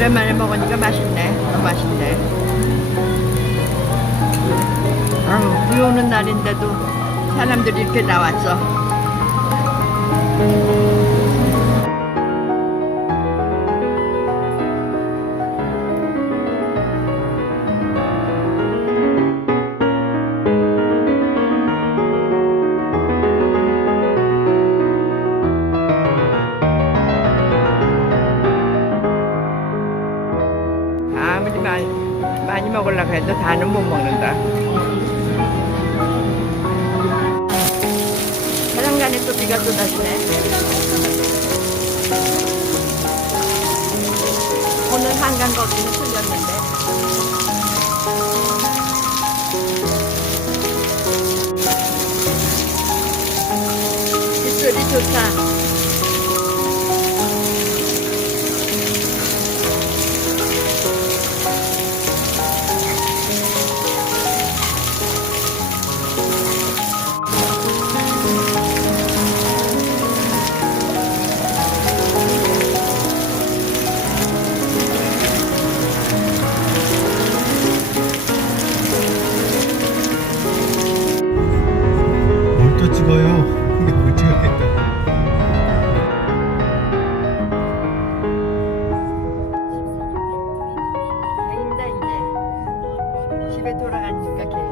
오랜만에 먹으니까 맛있네. 너무 맛있네. 비 오는 날인데도 사람들이 이렇게 나왔어. 아무리 많이 먹으려고 해도 다는 못 먹는다. 해안간에 또 비가 쏟아지네. 오늘 한강 거기는 틀렸는데. 빗소리 좋다. 뭘 또 찍어요? 근데 뭘 찍어야겠다. 개인다 이제 집에 돌아가니까 개.